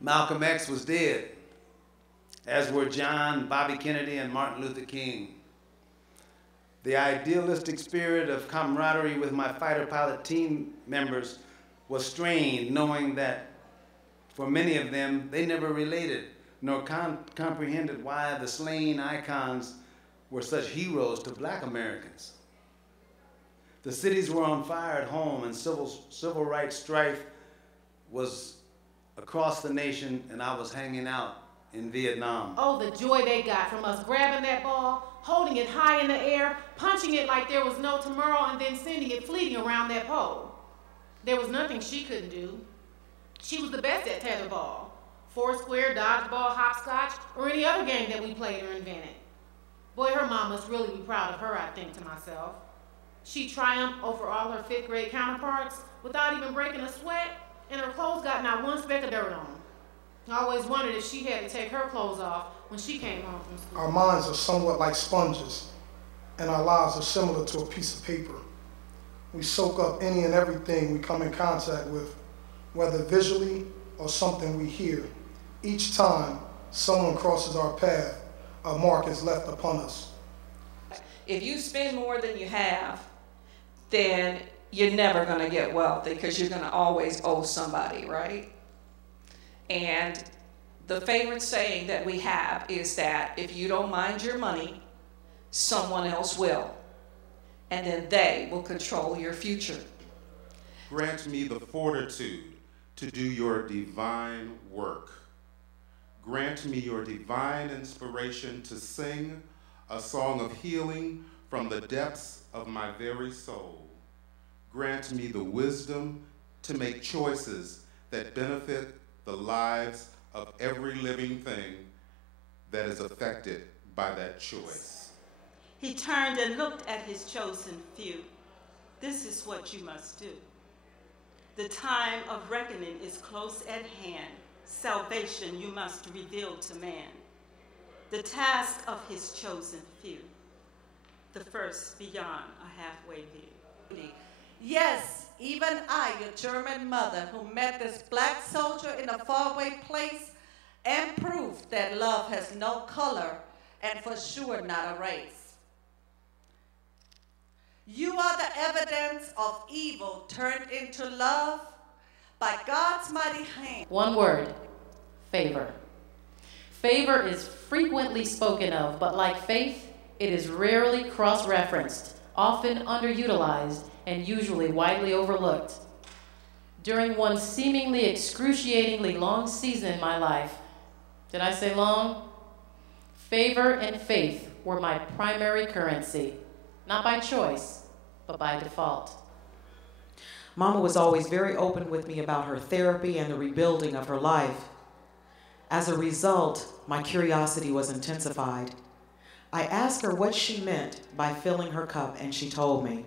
Malcolm X was dead, as were John, Bobby Kennedy, and Martin Luther King. The idealistic spirit of camaraderie with my fighter pilot team members was strained, knowing that for many of them, they never related nor comprehended why the slain icons were such heroes to Black Americans. The cities were on fire at home, and civil rights strife was across the nation, and I was hanging out in Vietnam. Oh, the joy they got from us grabbing that ball, holding it high in the air, punching it like there was no tomorrow, and then sending it fleeting around that pole. There was nothing she couldn't do. She was the best at tetherball, foursquare, dodgeball, hopscotch, or any other game that we played or invented. Boy, her mom must really be proud of her, I think to myself. She triumphed over all her fifth grade counterparts without even breaking a sweat, and her clothes got not one speck of dirt on them. I always wondered if she had to take her clothes off when she came home from school. Our minds are somewhat like sponges, and our lives are similar to a piece of paper. We soak up any and everything we come in contact with, whether visually or something we hear. Each time someone crosses our path, a mark is left upon us. If you spend more than you have, then you're never going to get wealthy because you're going to always owe somebody, right? And the favorite saying that we have is that if you don't mind your money, someone else will. And then they will control your future. Grant me the fortitude to do your divine work. Grant me your divine inspiration to sing a song of healing from the depths of my very soul. Grant me the wisdom to make choices that benefit the lives of every living thing that is affected by that choice. He turned and looked at his chosen few. This is what you must do. The time of reckoning is close at hand. Salvation you must reveal to man. The task of his chosen few. The first beyond a halfway view. Yes, even I, your German mother, who met this black soldier in a faraway place, am proof that love has no color and for sure not a race. You are the evidence of evil turned into love by God's mighty hand. One word, favor. Favor is frequently spoken of, but like faith, it is rarely cross-referenced, often underutilized, and usually widely overlooked. During one seemingly excruciatingly long season in my life, did I say long? Favor and faith were my primary currency, not by choice, but by default. Mama was always very open with me about her therapy and the rebuilding of her life. As a result, my curiosity was intensified. I asked her what she meant by filling her cup, and she told me,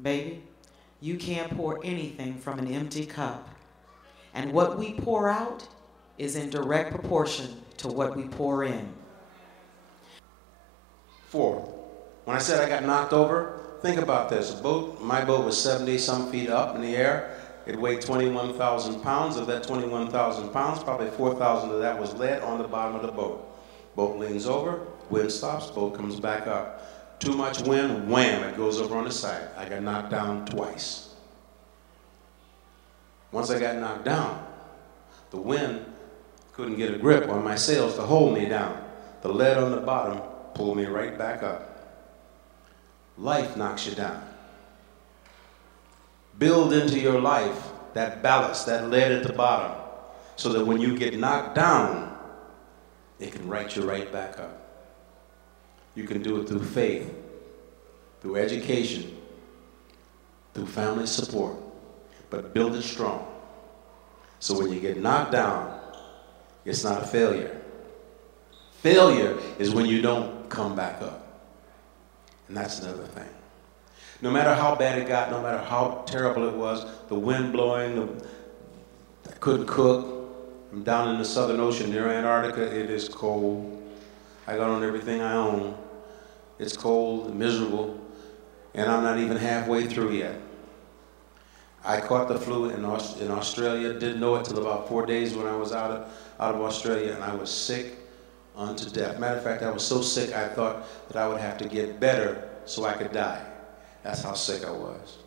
"Baby, you can't pour anything from an empty cup. And what we pour out is in direct proportion to what we pour in." 4. When I said I got knocked over, think about this. My boat was 70-some feet up in the air. It weighed 21,000 pounds. Of that 21,000 pounds, probably 4,000 of that was lead on the bottom of the boat. Boat leans over, wind stops, boat comes back up. Too much wind, wham, it goes over on the side. I got knocked down twice. Once I got knocked down, the wind couldn't get a grip on my sails to hold me down. The lead on the bottom pulled me right back up. Life knocks you down. Build into your life that ballast, that lead at the bottom, so that when you get knocked down, it can right you right back up. You can do it through faith, through education, through family support, but build it strong. So when you get knocked down, it's not a failure. Failure is when you don't come back up. And that's another thing. No matter how bad it got, no matter how terrible it was, the wind blowing, I couldn't cook. I'm down in the Southern Ocean near Antarctica. It is cold. I got on everything I own. It's cold and miserable, and I'm not even halfway through yet. I caught the flu in Australia, didn't know it till about 4 days when I was out of Australia, and I was sick unto death. Matter of fact, I was so sick I thought that I would have to get better so I could die. That's how sick I was.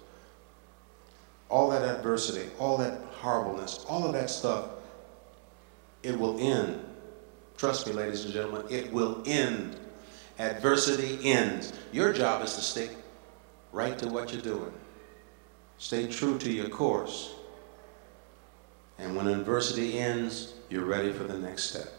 All that adversity, all that horribleness, all of that stuff, it will end. Trust me, ladies and gentlemen, it will end. Adversity ends. Your job is to stick right to what you're doing. Stay true to your course. And when adversity ends, you're ready for the next step.